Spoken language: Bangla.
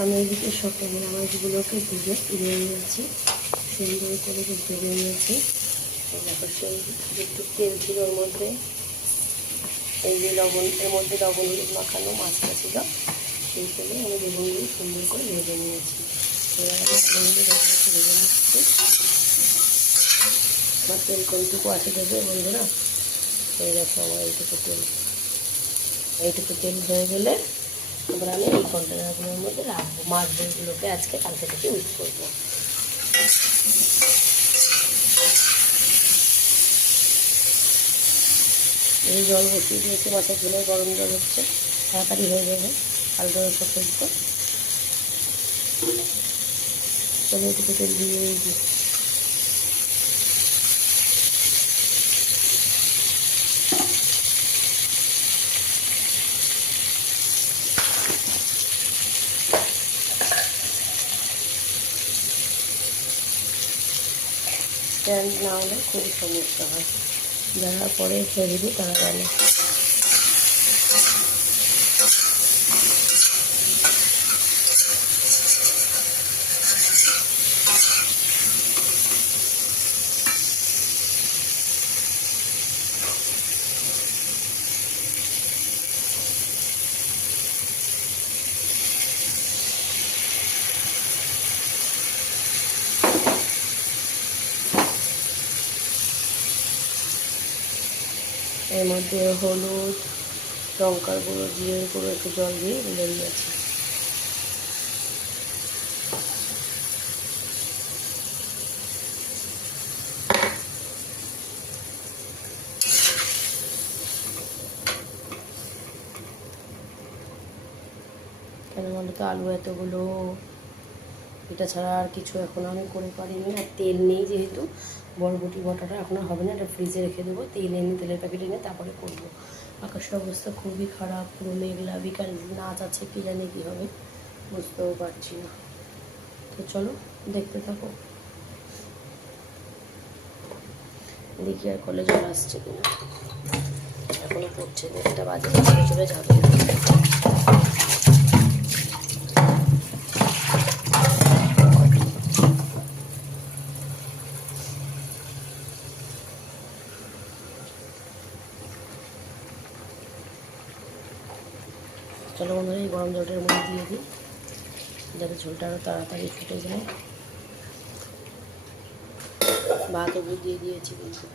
আমি এদিকে সকলের মাছগুলোকে ভেজে তুলে নিয়েছি, সুন্দর করে ভেজে নিয়েছি। দেখো সেই একটু তেল ছিল ওর মধ্যে, এই যে লবণ, এর মধ্যে লবণ হলুদ মাখানো মাছটা ছিল, সেই তেলে আমি বেগুনগুলো সুন্দর করে ভেজে নিয়েছি। এবার আমি আলুগুলো ভেজে নিচ্ছি। আমার তেল কোনটুকু আছে দেবে বন্ধুরা, এই দেখো আমার এইটুকু তেল হয়ে গেলে এবার আমি এই কন্টেনারগুলোর মধ্যে রাখবো। মাছগুলোকে আজকে কালকে থেকে ইউজ করবো। এই জল বসিয়ে দিয়েছি, মাছের ঝোলে গরম জল হচ্ছে, তাড়াতাড়ি হয়ে যাবে, কালকে সব করবো। চলো একটু তেল দিয়ে দিই। স্ট্যান্ড না হলে খুবই সমস্যা হয়, যারা পরে খেয়ে দিবি তারা জানে। এর মধ্যে হলুদ, লঙ্কার গুঁড়ো, জিরের গুঁড়ো, একটু জল দিয়ে গুলে নিয়েছি। কেন বলো তো, আলু এতগুলো, এটা ছাড়া আর কিছু এখন আমি করে পারিনি। আর তেল নেই যেহেতু, বরবটি বটাটা এখন আর হবে না, এটা ফ্রিজে রেখে দেবো। তেল এনে, তেলের প্যাকেট এনে তারপরে করবো। আকাশের অবস্থা খুবই খারাপ, পুরো মেঘলা, বিকাল নাচ আছে, কী জানি কী হবে বুঝতেও পারছি না। তো চলো দেখতে থাকো, দেখি আর কলে জল আসছে কিনা। এখনো পড়ছে, একটা বাজে চলে যাবে। চলো বন্ধুরা, এই গরম জলটার মধ্যে দিয়ে দিই, যাতে ঝোলটা আরও তাড়াতাড়ি ফুটে যায়। ভাতও দিয়ে দিয়েছি কিন্তু।